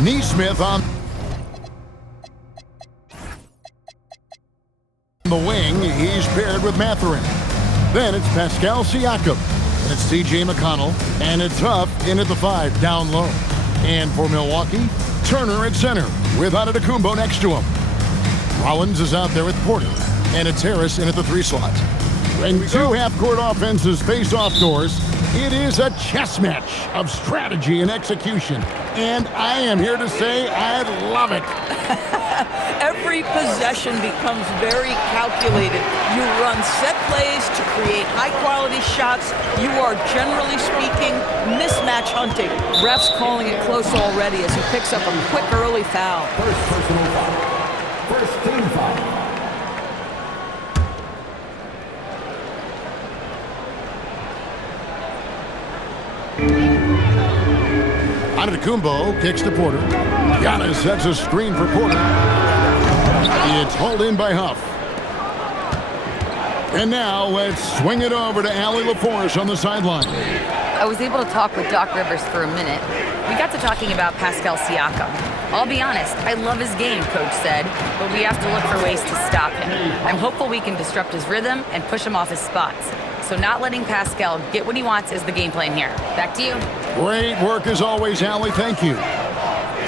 Neesmith on the wing. He's paired with Mathurin. Then it's Pascal Siakam. And it's C.J. McConnell. And it's Huff in at the 5, down low. And for Milwaukee, Turner at center with Antetokounmpo next to him. Rollins is out there with Porter. And it's Harris in at the 3 slot. And two half-court offenses face off doors. It is a chess match of strategy and execution. And I am here to say I love it. Every possession becomes very calculated. You run set plays to create high-quality shots. You are, generally speaking, mismatch hunting. Ref's calling it close already as he picks up a quick early foul. First personal foul. First team foul. Antetokounmpo kicks to Porter. Giannis sets a screen for Porter. It's hauled in by Huff. And now let's swing it over to Allie LaForce on the sideline. I was able to talk with Doc Rivers for a minute. We got to talking about Pascal Siakam. I'll be honest, I love his game, Coach said, but we have to look for ways to stop him. I'm hopeful we can disrupt his rhythm and push him off his spots. So not letting Pascal get what he wants is the game plan here. Back to you. Great work as always, Allie. Thank you.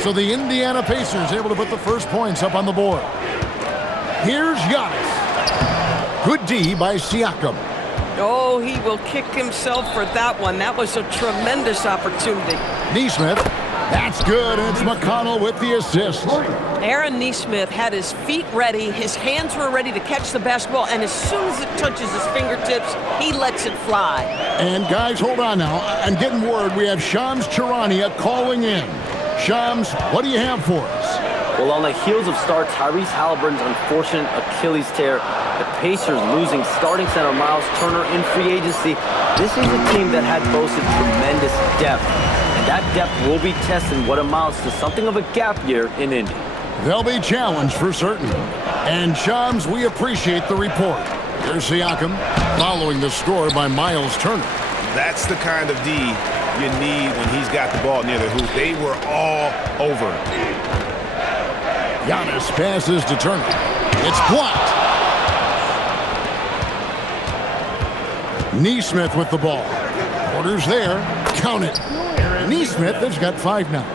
So the Indiana Pacers able to put the first points up on the board. Here's Giannis. Good D by Siakam. Oh, he will kick himself for that one. That was a tremendous opportunity. Neesmith. That's good, and it's McConnell with the assist. Aaron Neesmith had his feet ready, his hands were ready to catch the basketball, and as soon as it touches his fingertips, he lets it fly. And guys, hold on now. I'm getting word we have Shams Charania calling in. Shams, what do you have for us? Well, on the heels of star Tyrese Halliburton's unfortunate Achilles tear, the Pacers losing starting center Miles Turner in free agency, this is a team that had boasted tremendous depth. And that depth will be testing what amounts to something of a gap year in Indy. They'll be challenged for certain. And Shams, we appreciate the report. Here's Siakam following the score by Miles Turner. That's the kind of D you need when he's got the ball near the hoop. They were all over him. Giannis passes to Turner. It's blocked. Neesmith with the ball. Porter's there. Count it. Neesmith has got 5 now.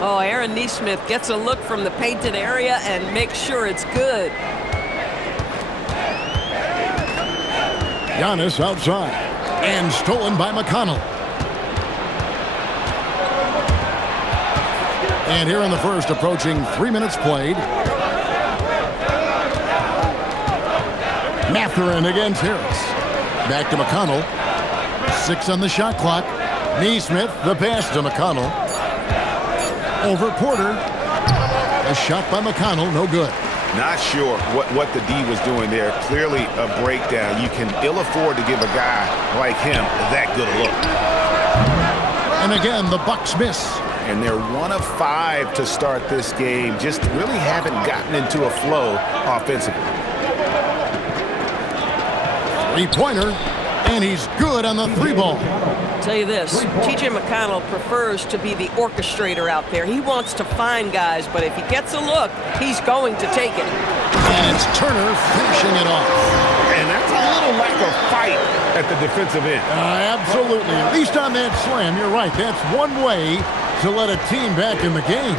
Oh, Aaron Neesmith gets a look from the painted area and makes sure it's good. Giannis outside. And stolen by McConnell. And here in the first, approaching 3 minutes played. Mathurin against Harris. Back to McConnell. 6 on the shot clock. Neesmith, the pass to McConnell. Over Porter. A shot by McConnell, no good. Not sure what the D was doing there. Clearly a breakdown. You can ill afford to give a guy like him that good a look. And again, the Bucks miss. And they're 1 of 5 to start this game. Just really haven't gotten into a flow offensively. 3-pointer, and he's good on the 3-ball. Tell you this, T.J. McConnell prefers to be the orchestrator out there. He wants to find guys, but if he gets a look, he's going to take it. And it's Turner finishing it off. And that's a little lack of fight at the defensive end. Absolutely. At least on that slam, you're right. That's one way to let a team back in the game.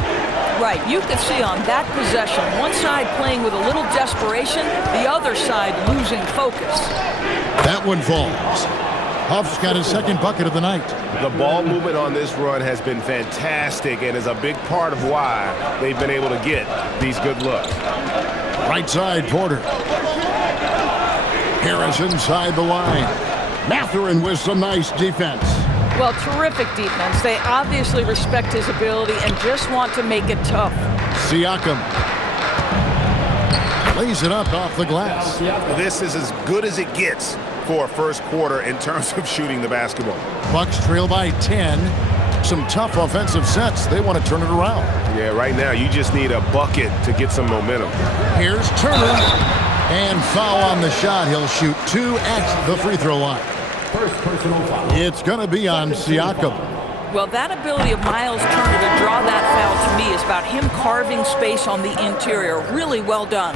Right, you can see on that possession, one side playing with a little desperation, the other side losing focus. That one falls. Huff's got his second bucket of the night. The ball movement on this run has been fantastic and is a big part of why they've been able to get these good looks. Right side, Porter. Harris inside the line. Mathurin with some nice defense. Well, terrific defense. They obviously respect his ability and just want to make it tough. Siakam lays it up off the glass. This is as good as it gets for a first quarter in terms of shooting the basketball. Bucks trail by 10. Some tough offensive sets. They want to turn it around. Yeah, right now you just need a bucket to get some momentum. Here's Turner. And foul on the shot. He'll shoot 2 at the free throw line. First personal foul. It's going to be on Siakam. Well, that ability of Miles Turner to draw that foul to me is about him carving space on the interior. Really well done.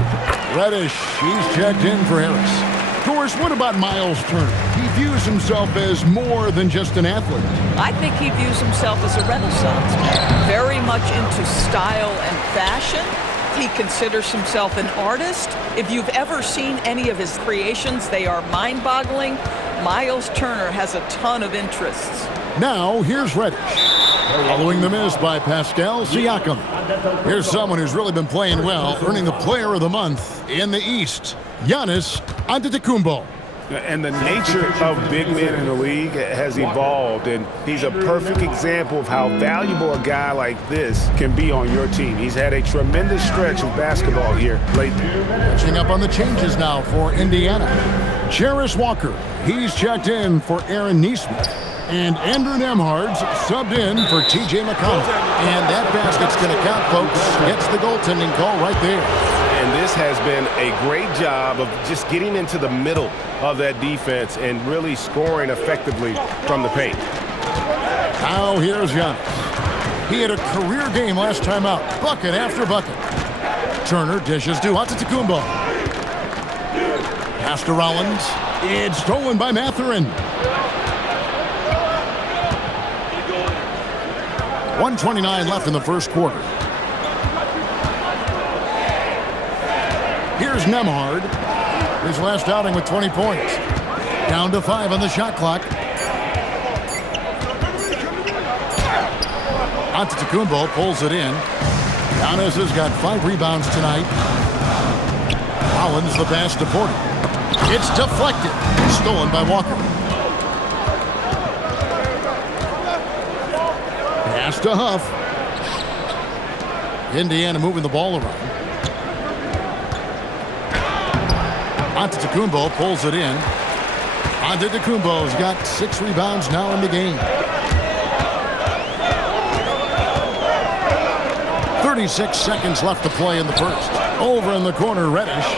Reddish, he's checked in for Harris. Doris, what about Miles Turner? He views himself as more than just an athlete. I think he views himself as a renaissance man, very much into style and fashion. He considers himself an artist. If you've ever seen any of his creations, they are mind-boggling. Miles Turner has a ton of interests. Now, here's Reddish. Following the miss by Pascal Siakam. Here's someone who's really been playing well, earning the Player of the Month in the East, Giannis Antetokounmpo. And the nature of big men in the league has evolved, and he's a perfect example of how valuable a guy like this can be on your team. He's had a tremendous stretch of basketball here lately. Catching up on the changes now for Indiana. Jarris Walker, he's checked in for Aaron Nesmith. And Andrew Nembhard's subbed in for T.J. McConnell. And that basket's going to count, folks. Gets the goaltending call right there. And this has been a great job of just getting into the middle of that defense and really scoring effectively from the paint. Now here's Giannis. He had a career game last time out. Bucket after bucket. Turner dishes to Antetokounmpo. Pass to Rollins. It's stolen by Mathurin. 1:29 left in the first quarter. Here's Nembhard. His last outing with 20 points. Down to 5 on the shot clock. Antetokounmpo pulls it in. Giannis has got 5 rebounds tonight. Rollins the pass to Porter. It's deflected. Stolen by Walker. Pass to Huff. Indiana moving the ball around. Antetokounmpo pulls it in. Antetokounmpo's got 6 rebounds now in the game. 36 seconds left to play in the first. Over in the corner, Reddish.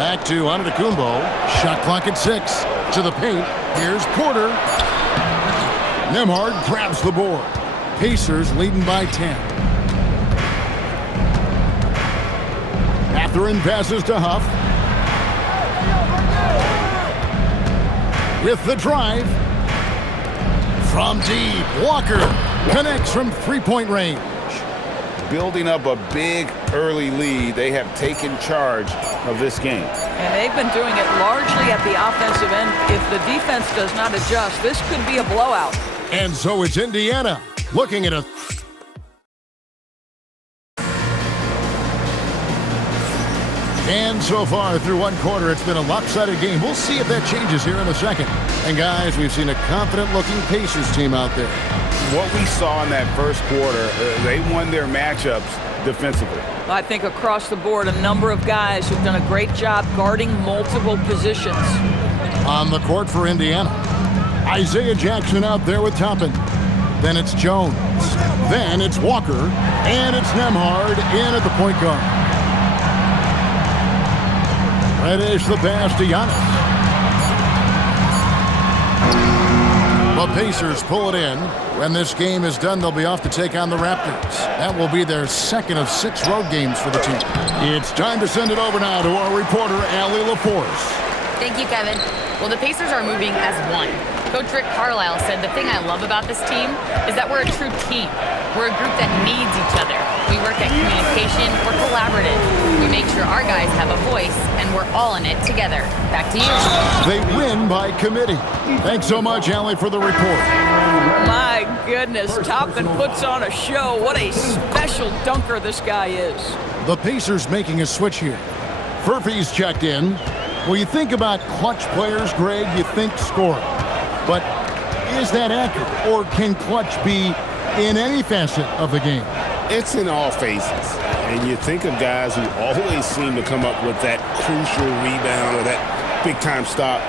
Back to Antetokounmpo. Shot clock at 6. To the paint. Here's Porter. Nembhard grabs the board. Pacers leading by 10. Mathurin passes to Huff. With the drive. From deep, Walker connects from three-point range. Building up a big early lead, they have taken charge of this game. And they've been doing it largely at the offensive end. If the defense does not adjust, this could be a blowout. And so it's Indiana looking at a... And so far through one quarter, it's been a lopsided game. We'll see if that changes here in a second. And guys, we've seen a confident-looking Pacers team out there. What we saw in that first quarter, they won their matchups defensively. I think across the board, a number of guys who've done a great job guarding multiple positions. On the court for Indiana, Isaiah Jackson out there with Toppin. Then it's Jones. Then it's Walker. And it's Nembhard in at the point guard. Reddish the pass to Giannis. The Pacers pull it in. When this game is done, they'll be off to take on the Raptors. That will be their second of 6 road games for the team. It's time to send it over now to our reporter, Allie LaForce. Thank you, Kevin. Well, the Pacers are moving as one. Coach Rick Carlisle said the thing I love about this team is that we're a true team. We're a group that needs each other. We work at communication. We're collaborative. We make sure our guys have a voice, and we're all in it together. Back to you. They win by committee. Thanks so much, Allie, for the report. My goodness, Toppin puts on a show. What a special dunker this guy is. The Pacers making a switch here. Furphy's checked in. When you think about clutch players, Greg, you think scoring. But is that accurate? Or can clutch be in any facet of the game? It's in all phases. And you think of guys who always seem to come up with that crucial rebound or that big-time stop.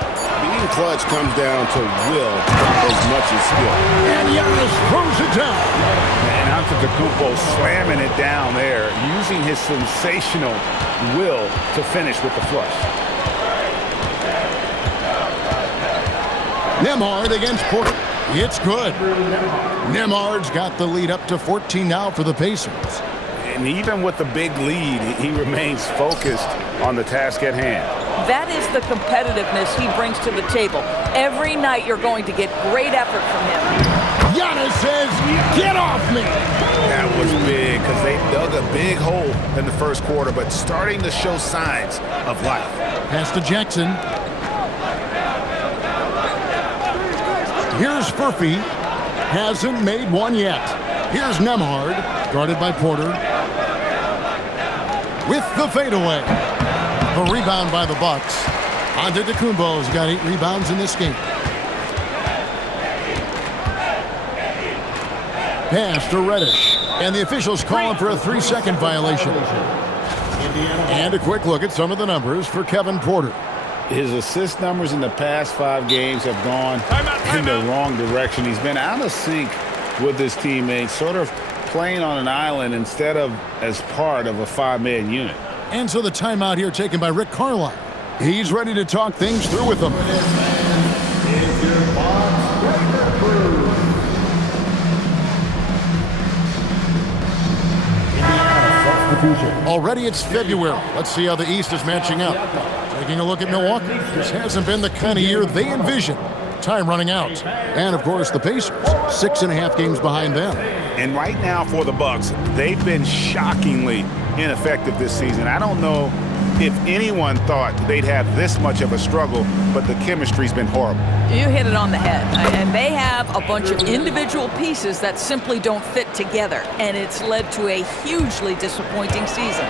Being clutch comes down to will as much as skill. And Giannis throws it down. And Antetokounmpo slamming it down there, using his sensational will to finish with the flush. Nembhard against Porter. It's good. Nembhard's got the lead up to 14 now for the Pacers. And even with the big lead, he remains focused on the task at hand. That is the competitiveness he brings to the table. Every night you're going to get great effort from him. Giannis says, "Get off me!" That was big because they dug a big hole in the first quarter, but starting to show signs of life. Pass to Jackson. Here's Furphy. Hasn't made one yet. Here's Nembhard, guarded by Porter. With the fadeaway. The rebound by the Bucks. Antetokounmpo's got 8 rebounds in this game. Pass to Reddish. And the officials call him for a 3-second violation. And a quick look at some of the numbers for Kevin Porter. His assist numbers in the past 5 games have gone in the wrong direction. He's been out of sync with his teammates, sort of playing on an island instead of as part of a 5-man unit. And so the timeout here taken by Rick Carlisle. He's ready to talk things through with them. Already it's February. Let's see how the East is matching up. Taking a look at Milwaukee. This hasn't been the kind of year they envisioned. Time running out. And, of course, the Pacers, 6.5 games behind them. And right now for the Bucks, they've been shockingly ineffective this season. I don't know if anyone thought they'd have this much of a struggle, but the chemistry's been horrible. You hit it on the head. And they have a bunch of individual pieces that simply don't fit together. And it's led to a hugely disappointing season.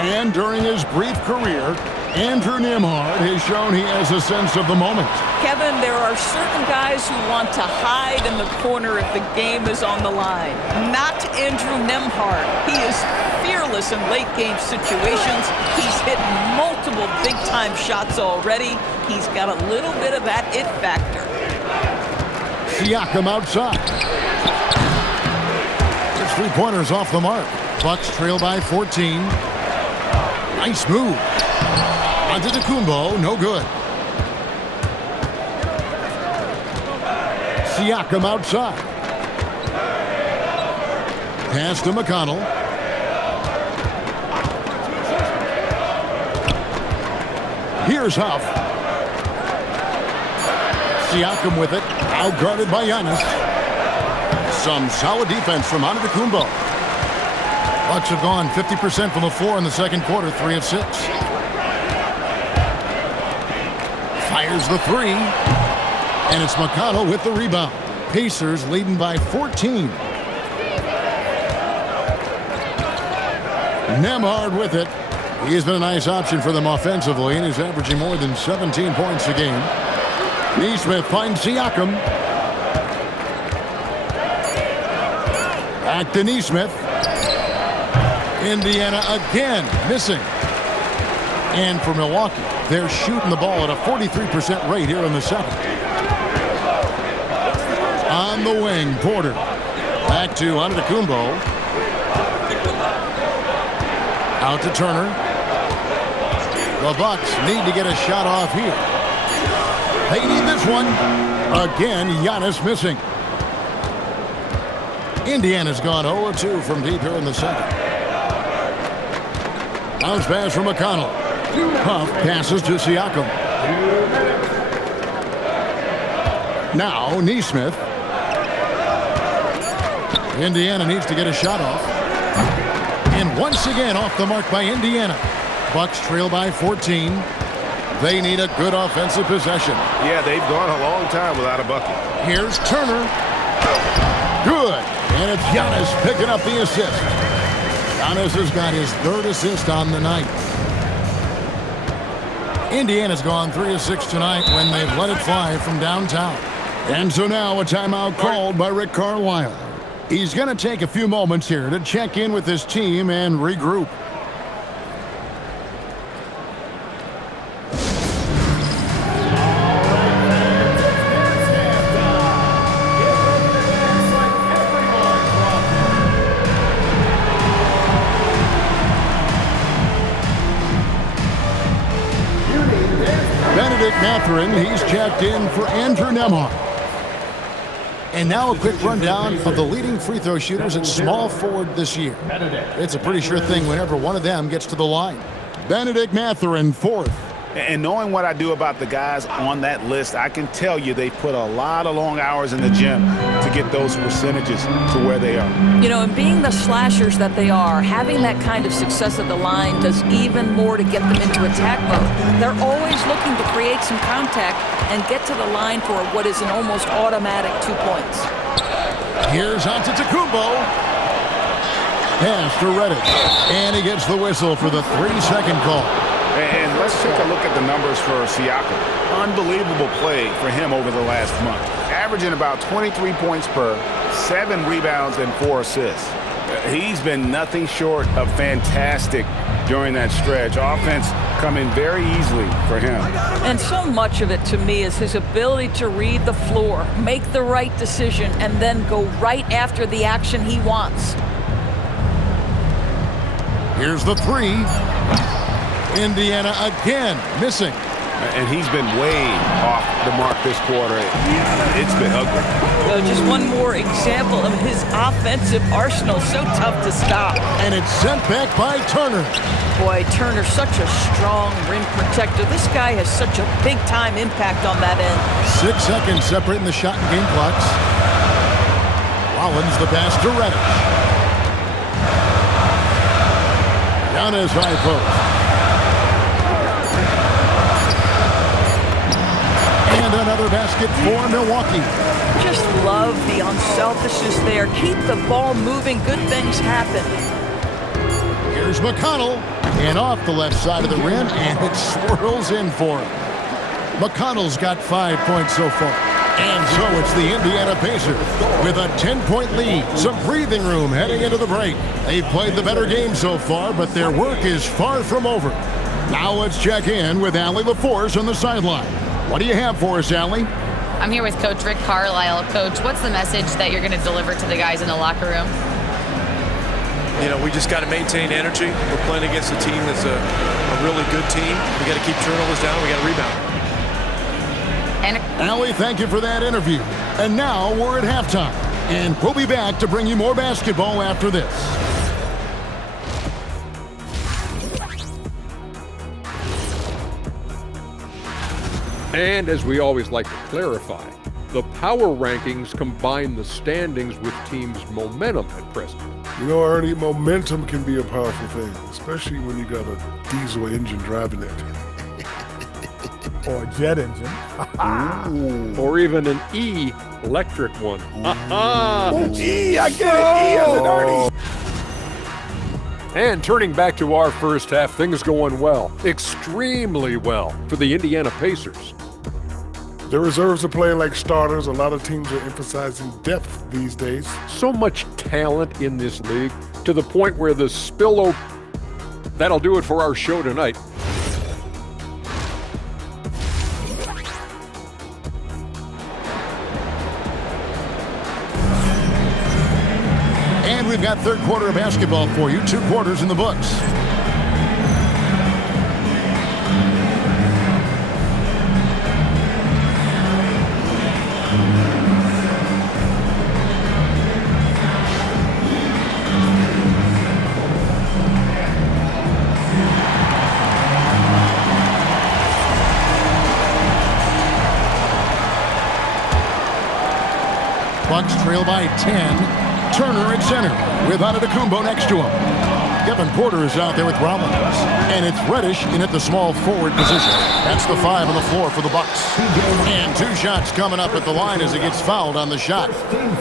And during his brief career, Andrew Nembhard has shown he has a sense of the moment. Kevin, there are certain guys who want to hide in the corner if the game is on the line. Not Andrew Nembhard. He is fearless in late-game situations. He's hit multiple big-time shots already. He's got a little bit of that it factor. Siakam outside. His 3-pointers off the mark. Bucks trail by 14. Nice move. Antetokounmpo, no good. Siakam outside. Pass to McConnell. Here's Huff. Siakam with it. Outguarded by Giannis. Some solid defense from Antetokounmpo. Bucks have gone 50% from the floor in the second quarter, 3 of 6. Fires the 3. And it's McConnell with the rebound. Pacers leading by 14. Nembhard with it. He has been a nice option for them offensively, and he's averaging more than 17 points a game. Nesmith finds Siakam. Back to Nesmith. Indiana again missing. And for Milwaukee, they're shooting the ball at a 43% rate here in the second. On the wing, Porter. Back to Antetokounmpo. Out to Turner. The Bucks need to get a shot off here. They need this one. Again, Giannis missing. Indiana's gone 0-2 from deep here in the second. Bounce pass from McConnell. Huff passes to Siakam. Now, Nesmith. Indiana needs to get a shot off. And once again off the mark by Indiana. Bucks trail by 14. They need a good offensive possession. Yeah, they've gone a long time without a bucket. Here's Turner. Good. And it's Giannis picking up the assist. Giannis has got his 3rd assist on the night. Indiana's gone 3 of 6 tonight when they've let it fly from downtown. And so now a timeout called by Rick Carlisle. He's going to take a few moments here to check in with his team and regroup. Mathurin, he's checked in for Andrew Nembhard. And now a quick rundown of the leading free throw shooters at small forward this year. It's a pretty sure thing whenever one of them gets to the line. Benedict Mathurin, fourth. And knowing what I do about the guys on that list, I can tell you they put a lot of long hours in the gym to get those percentages to where they are. You know, and being the slashers that they are, having that kind of success at the line does even more to get them into attack mode. They're always looking to create some contact and get to the line for what is an almost automatic 2 points. Here's Antetokounmpo. Pass to Reddish. And he gets the whistle for the 3-second call. And let's take a look at the numbers for Siakam. Unbelievable play for him over the last month. Averaging about 23 points per, 7 rebounds, and 4 assists. He's been nothing short of fantastic during that stretch. Offense coming very easily for him. And so much of it to me is his ability to read the floor, make the right decision, and then go right after the action he wants. Here's the three. Indiana again missing. And he's been way off the mark this quarter. It's been ugly. Just one more example of his offensive arsenal. So tough to stop. And it's sent back by Turner. Boy, Turner's such a strong rim protector. This guy has such a big-time impact on that end. 6 seconds separating the shot and game clocks. Rollins the pass to Reddish. Giannis high post. And another basket for Milwaukee. Just love the unselfishness there. Keep the ball moving. Good things happen. Here's McConnell. And off the left side of the rim, and it swirls in for him. McConnell's got 5 points so far. And so it's the Indiana Pacers with a 10-point lead. Some breathing room heading into the break. They've played the better game so far, but their work is far from over. Now let's check in with Allie LaForce on the sideline. What do you have for us, Allie? I'm here with Coach Rick Carlisle. Coach, what's the message that you're going to deliver to the guys in the locker room? You know, we just got to maintain energy. We're playing against a team that's a really good team. We got to keep turnovers down. We got to rebound. And Allie, thank you for that interview. And now we're at halftime. And we'll be back to bring you more basketball after this. And as we always like to clarify, the power rankings combine the standings with teams' momentum at present. You know, Ernie, momentum can be a powerful thing, especially when you got a diesel engine driving it. Or a jet engine. Or even an electric one. E, I get it. E as in Ernie. And turning back to our first half, things going well, extremely well for the Indiana Pacers. The reserves are playing like starters. A lot of teams are emphasizing depth these days. So much talent in this league to the point where the spillover. That'll do it for our show tonight. And we've got third quarter of basketball for you. 2 quarters in the books. Bucks trail by 10. Turner at center with Antetokounmpo next to him. Kevin Porter is out there with Rollins. And it's Reddish in at the small forward position. That's the 5 on the floor for the Bucks. And 2 shots coming up at the line as he gets fouled on the shot.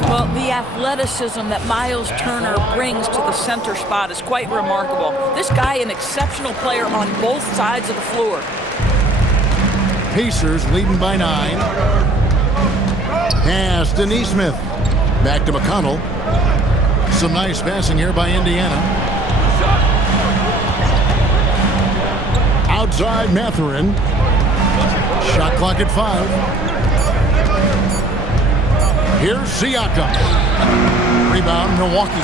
Well, the athleticism that Miles Turner brings to the center spot is quite remarkable. This guy, an exceptional player on both sides of the floor. Pacers leading by 9. Pass to Nesmith. Back to McConnell. Some nice passing here by Indiana. Outside Mathurin. Shot clock at 5. Here's Siakam. Rebound, Milwaukee.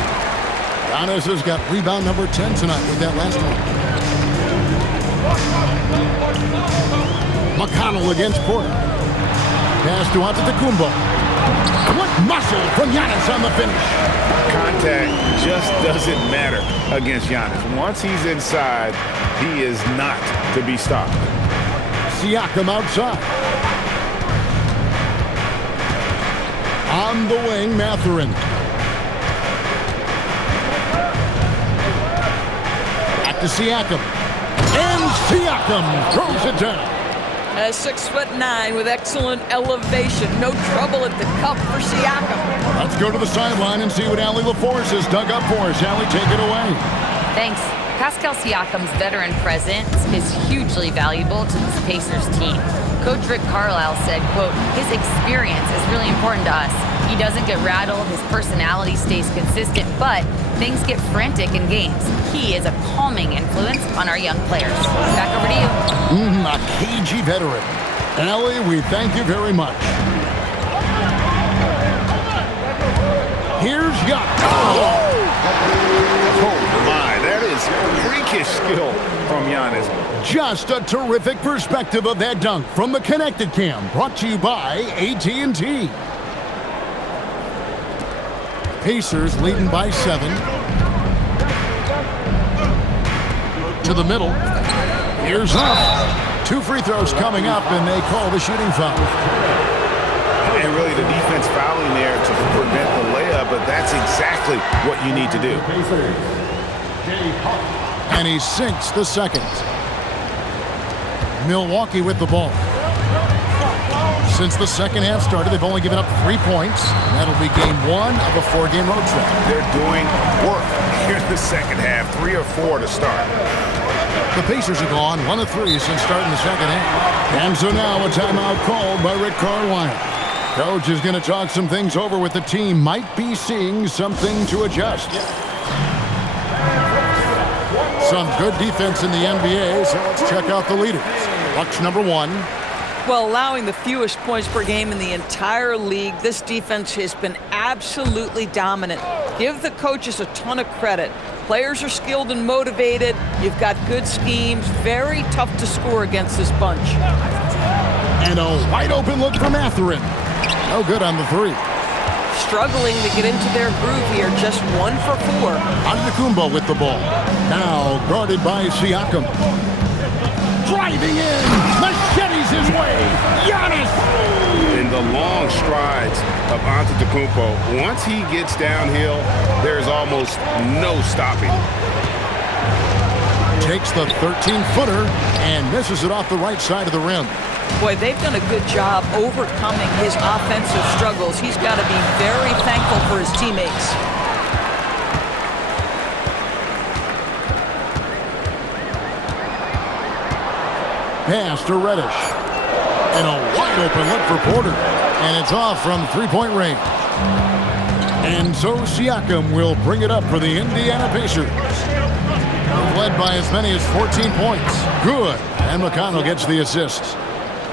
Giannis has got rebound number 10 tonight with that last one. McConnell against Porter. Pass to Antetokounmpo. What muscle from Giannis on the finish. Contact just doesn't matter against Giannis. Once he's inside, he is not to be stopped. Siakam outside. On the wing, Mathurin. Back to Siakam. And Siakam throws it down. 6'9" with excellent elevation. No trouble at the cup for Siakam. Let's go to the sideline and see what Allie LaForce has dug up for us. Allie, take it away. Thanks. Pascal Siakam's veteran presence is hugely valuable to this Pacers team. Coach Rick Carlisle said, quote, his experience is really important to us. He doesn't get rattled, his personality stays consistent, but things get frantic in games. He is a calming influence on our young players. Back over to you. A cagey veteran. Allie, we thank you very much. Here's Giannis. Oh my, that is freakish skill from Giannis. Just a terrific perspective of that dunk from the Connected Cam, brought to you by AT&T. Pacers leading by 7. To the middle. Here's up. 2 free throws coming up, and they call the shooting foul. And really the defense fouling there to prevent the layup, but that's exactly what you need to do. And he sinks the second. Milwaukee with the ball. Since the second half started, they've only given up 3 points. And that'll be game 1 of a 4-game road trip. They're doing work here in the second half, 3 or 4 to start. The Pacers are gone 1 of 3 since starting the second half. And so now a timeout called by Rick Carlisle. Coach is going to talk some things over with the team. Might be seeing something to adjust. Some good defense in the NBA, so let's check out the leaders. Bucks number 1. Well, allowing the fewest points per game in the entire league, this defense has been absolutely dominant. Give the coaches a ton of credit. Players are skilled and motivated. You've got good schemes. Very tough to score against this bunch. And a wide open look for Mathurin. No good on the 3. Struggling to get into their groove here. Just 1 for 4. Antetokounmpo with the ball. Now guarded by Siakam. Driving in. Machetes his way. Giannis. In the long strides of Antetokounmpo, once he gets downhill, there's almost no stopping. Takes the 13-footer and misses it off the right side of the rim. Boy, they've done a good job overcoming his offensive struggles. He's got to be very thankful for his teammates. Pass to Reddish. And a wide open look for Porter. And it's off from 3-point range. And so Siakam will bring it up for the Indiana Pacers. Led by as many as 14 points. Good. And McConnell gets the assists.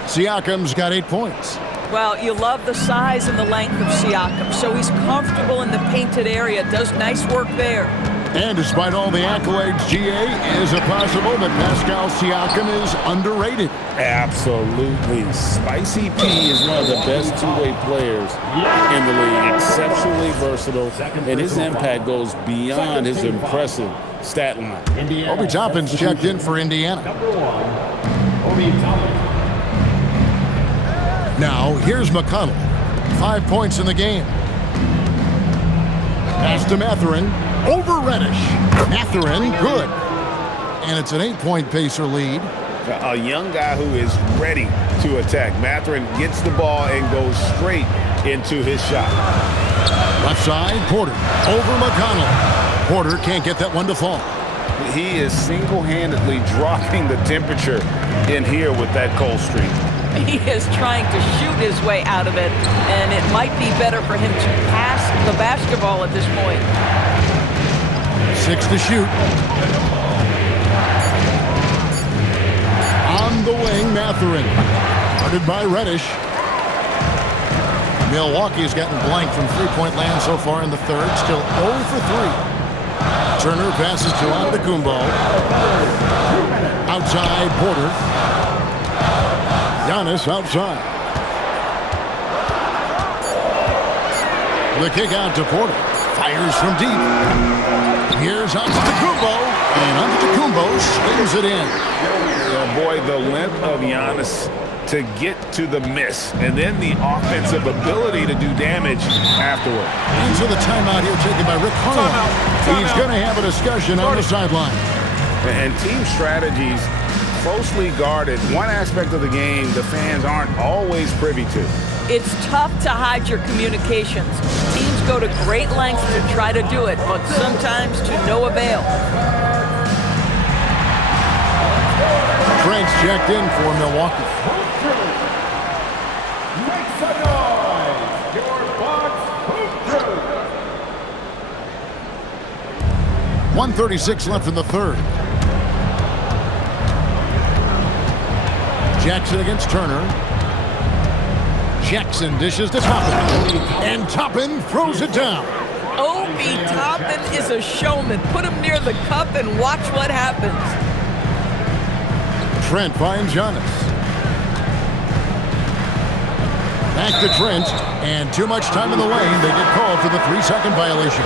Siakam's got 8 points. Well, you love the size and the length of Siakam, so he's comfortable in the painted area, does nice work there. And despite all the accolades, GA, is it possible that Pascal Siakam is underrated? Absolutely. Spicy P is one of the best two-way players in the league. Exceptionally versatile, and his impact goes beyond his impressive stat line. Obi Toppin's checked in for Indiana. Now, here's McConnell. 5 points in the game. Pass to Mathurin. Over Reddish. Mathurin, good. And it's an 8-point Pacer lead. A young guy who is ready to attack. Mathurin gets the ball and goes straight into his shot. Left side, Porter. Over McConnell. Porter can't get that one to fall. He is single-handedly dropping the temperature in here with that cold streak. He is trying to shoot his way out of it, and it might be better for him to pass the basketball at this point. 6 to shoot. On the wing, Mathurin. Guarded by Reddish. Milwaukee's gotten blank from three-point land so far in the third. Still 0 for 3. Turner passes to Antetokounmpo. Outside, Porter. Giannis outside. The kick out to Porter. Fires from deep. Here's Antetokounmpo. And Antetokounmpo swings it in. Boy, the length of Giannis to get to the miss, and then the offensive ability to do damage afterward. Into the timeout here taken by Rick Carlisle. He's going to have a discussion on the sideline. And team strategies closely guarded. One aspect of the game the fans aren't always privy to. It's tough to hide your communications. Teams go to great lengths to try to do it, but sometimes to no avail. Trent's checked in for Milwaukee. Make some noise. Your Bucks hoop crew. 1:36 left in the third. Jackson against Turner. Jackson dishes to Toppin. And Toppin throws it down. Obi Toppin is a showman. Put him near the cup and watch what happens. Trent finds Giannis. Back to Trent, and too much time in the lane. They get called for the 3-second violation.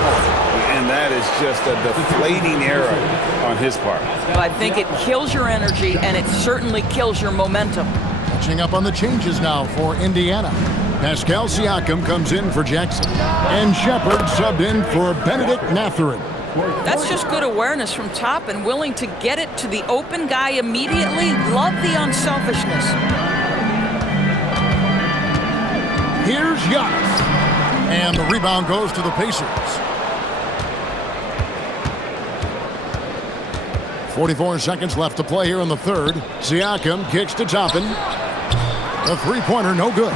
And that is just a deflating error on his part. I think it kills your energy, and it certainly kills your momentum. Catching up on the changes now for Indiana. Pascal Siakam comes in for Jackson. And Shepard subbed in for Benedict Mathurin. That's just good awareness from Toppin, willing to get it to the open guy immediately. Love the unselfishness. Here's Giannis. And the rebound goes to the Pacers. 44 seconds left to play here in the third. Siakam kicks to Toppin. A three-pointer, no good.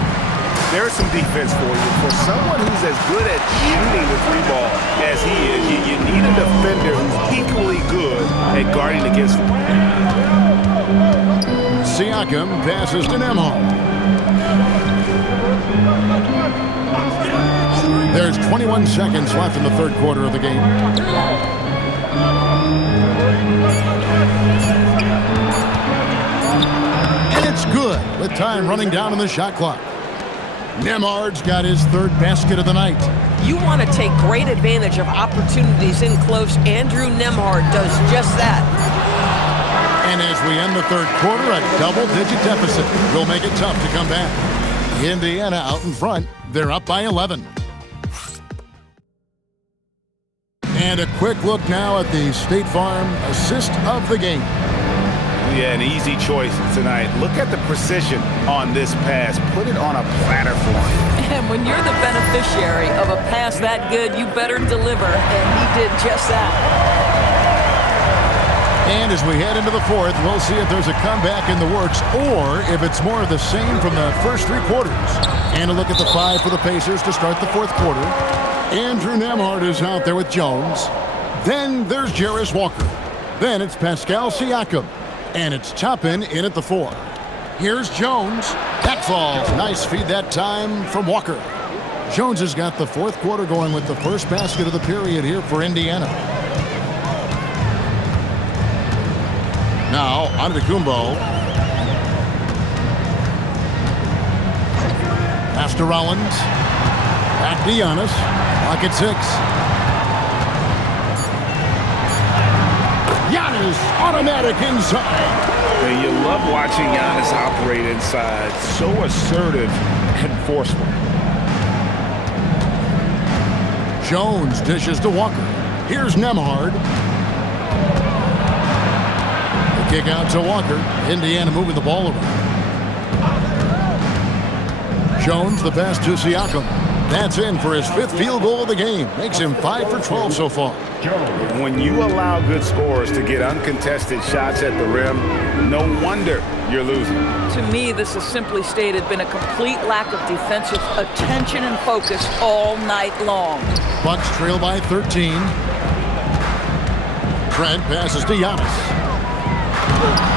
There's some defense for you. For someone who's as good at shooting the three ball as he is, you need a defender who's equally good at guarding against him. Siakam passes to Nembhard. There's 21 seconds left in the third quarter of the game. And it's good with time running down on the shot clock. Nembhard's got his third basket of the night. You want to take great advantage of opportunities in close. Andrew Nembhard does just that. And as we end the third quarter, a double-digit deficit will make it tough to come back. Indiana out in front. They're up by 11. And a quick look now at the State Farm assist of the game. Yeah, an easy choice tonight. Look at the precision on this pass. Put it on a platter for him. And when you're the beneficiary of a pass that good, you better deliver, and he did just that. And as we head into the fourth, we'll see if there's a comeback in the works or if it's more of the same from the first three quarters. And a look at the five for the Pacers to start the fourth quarter. Andrew Nembhard is out there with Jones. Then there's Jarace Walker. Then it's Pascal Siakam. And it's Toppin in at the 4. Here's Jones. That falls. Nice feed that time from Walker. Jones has got the fourth quarter going with the first basket of the period here for Indiana. Now, Antetokounmpo. Pass to Rollins. Back to Giannis. Clock at 6. Giannis, automatic inside. And you love watching Giannis operate inside. So assertive and forceful. Jones dishes to Walker. Here's Nembhard. The kick out to Walker. Indiana moving the ball around. Jones the pass to Siakam. That's in for his 5th field goal of the game. Makes him 5 for 12 so far. When you allow good scorers to get uncontested shots at the rim, no wonder you're losing. To me, this has simply stated been a complete lack of defensive attention and focus all night long. Bucks trail by 13. Trent passes to Giannis.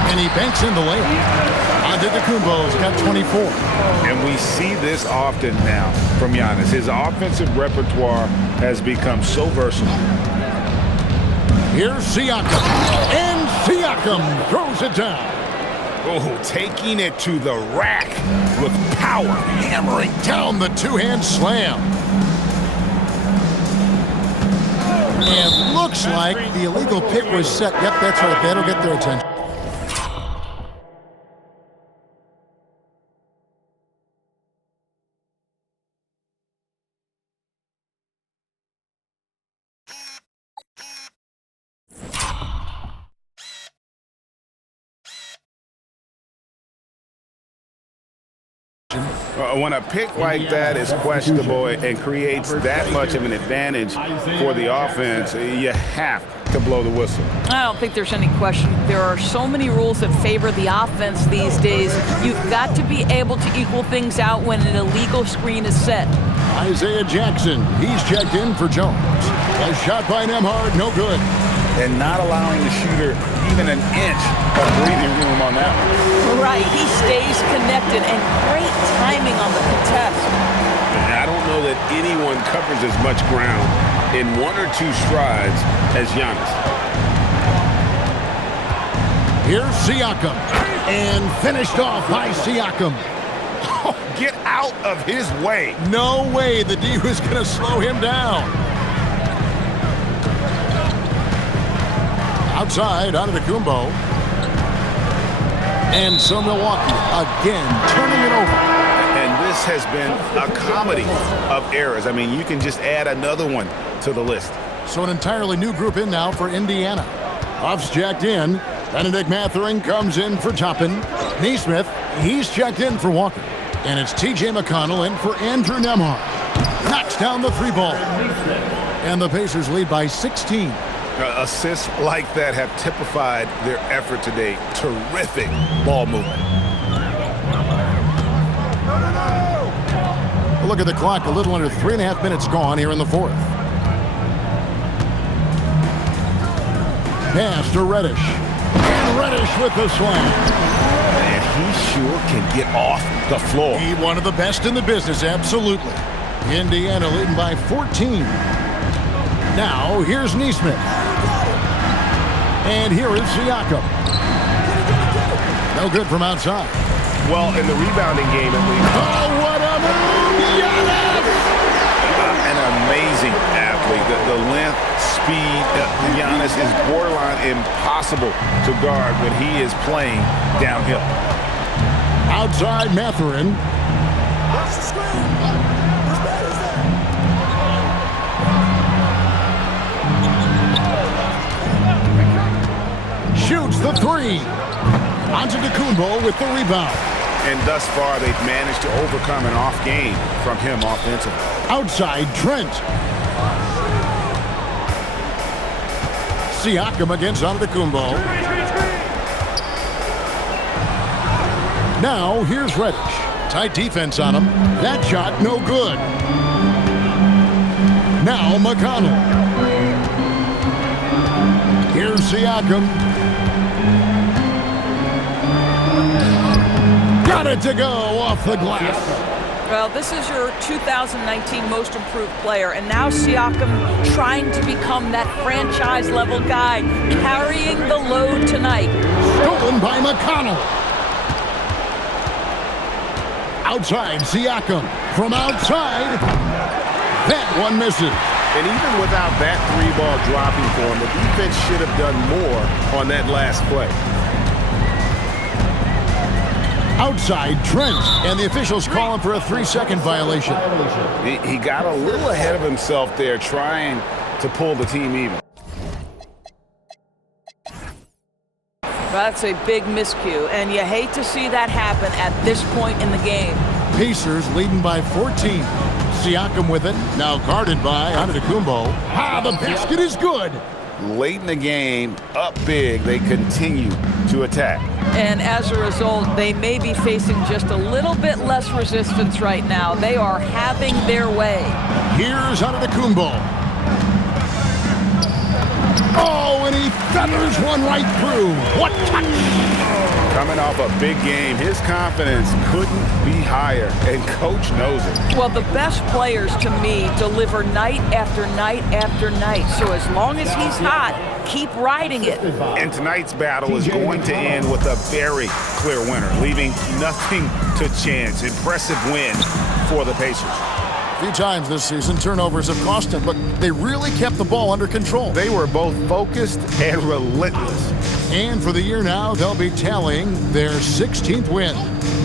And he banks in the layup. Antetokounmpo's got 24. And we see this often now from Giannis. His offensive repertoire has become so versatile. Here's Siakam. And Siakam throws it down. Oh, taking it to the rack with power. Hammering down the two-hand slam. And looks like the illegal pick was set. Yep, that's right. That'll get their attention. When a pick like that is questionable and creates that much of an advantage for the offense, you have to blow the whistle. I don't think there's any question. There are so many rules that favor the offense these days. You've got to be able to equal things out when an illegal screen is set. Isaiah Jackson, he's checked in for Jones. A shot by Nembhard, no good. And not allowing the shooter even an inch of breathing room on that one. Right, he stays connected, and great timing on the contest. I don't know that anyone covers as much ground in 1 or 2 strides as Giannis. Here's Siakam, and finished off by Siakam. Oh, get out of his way. No way the D was going to slow him down. Outside, Antetokounmpo. And so Milwaukee again turning it over. And this has been a comedy of errors. I mean, you can just add another one to the list. So an entirely new group in now for Indiana. Huff's checked in. Benedict Mathurin comes in for Toppin. Nesmith, he's checked in for Walker. And it's T.J. McConnell in for Andrew Nembhard. Knocks down the 3-ball. And the Pacers lead by 16. Assists like that have typified their effort today. Terrific ball movement. Look at the clock. A little under 3.5 minutes gone here in the 4th. Pass to Reddish. And Reddish with the slam. And he sure can get off the floor. He one of the best in the business, absolutely. Indiana leading by 14. Now, here's Nesmith. And here is Siakam. No good from outside. Well, in the rebounding game, at least. Oh, what a move! Giannis! An amazing athlete. The length, speed. Giannis is borderline impossible to guard when he is playing downhill. Outside Mathurin. Watch the screen. Who's bad is that? Shoots the 3. Antetokounmpo with the rebound. And thus far, they've managed to overcome an off game from him offensively. Outside Trent. Siakam against Antetokounmpo. Now here's Reddish. Tight defense on him. That shot no good. Now McConnell. Here's Siakam. Got it to go off the glass. Well, this is your 2019 most improved player, and now Siakam trying to become that franchise-level guy, carrying the load tonight. Stolen by McConnell. Outside, Siakam. From outside, that one misses. And even without that 3-ball dropping for him, the defense should have done more on that last play. Outside Trent, and the officials calling for a 3-second violation. He got a little ahead of himself there, trying to pull the team even. That's a big miscue, and you hate to see that happen at this point in the game. Pacers leading by 14. Siakam with it, now guarded by Antetokounmpo. The basket is good. Late in the game, up big, they continue to attack. And as a result, they may be facing just a little bit less resistance right now. They are having their way. Here's Antetokounmpo. Oh, and he feathers one right through. What touch! Coming off a big game, his confidence couldn't be higher, and coach knows it. Well, the best players, to me, deliver night after night after night. So as long as he's hot, keep riding it. And tonight's battle is going to end with a very clear winner, leaving nothing to chance. Impressive win for the Pacers. few times this season, turnovers have cost them, but they really kept the ball under control. They were both focused and relentless. And for the year now, they'll be tallying their 16th win.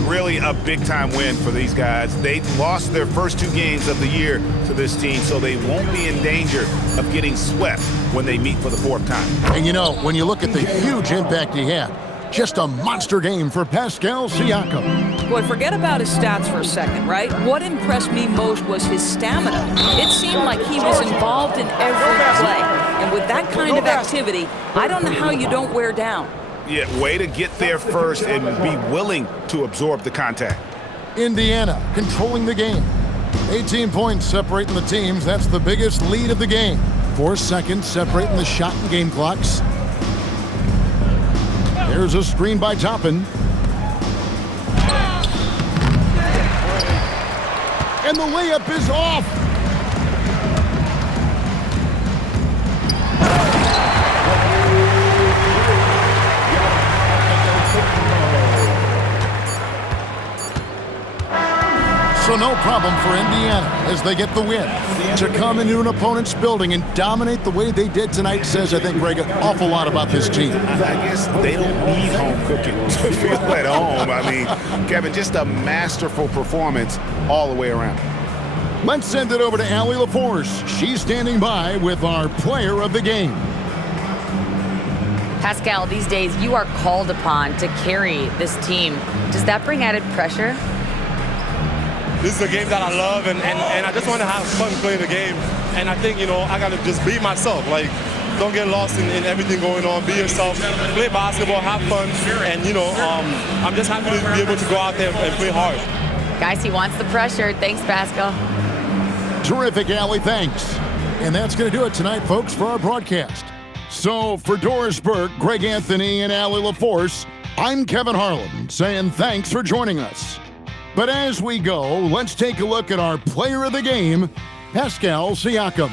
Really a big-time win for these guys. They lost their first 2 games of the year to this team, so they won't be in danger of getting swept when they meet for the 4th time. And you know, when you look at the huge impact he had, just a monster game for Pascal Siakam. Boy, forget about his stats for a second, right? What impressed me most was his stamina. It seemed like he was involved in every play. And with that kind of activity, I don't know how you don't wear down. Yeah, way to get there first and be willing to absorb the contact. Indiana controlling the game. 18 points separating the teams. That's the biggest lead of the game. 4 seconds separating the shot and game clocks. There's a screen by Toppin. And the layup is off. So no problem for Indiana as they get the win. To come into an opponent's building and dominate the way they did tonight says, I think, Greg, an awful lot about this team. I guess they don't need home cooking to feel at home. I mean, Kevin, just a masterful performance all the way around. Let's send it over to Allie LaForce. She's standing by with our player of the game. Pascal, these days you are called upon to carry this team. Does that bring added pressure? This is a game that I love, and I just want to have fun playing the game. And I think, I got to just be myself. Like, don't get lost in everything going on. Be yourself. Play basketball, have fun. And, I'm just happy to be able to go out there and play hard. Guys, he wants the pressure. Thanks, Pascal. Terrific, Allie. Thanks. And that's going to do it tonight, folks, for our broadcast. So for Doris Burke, Greg Anthony, and Allie LaForce, I'm Kevin Harlan saying thanks for joining us. But as we go, let's take a look at our player of the game, Pascal Siakam.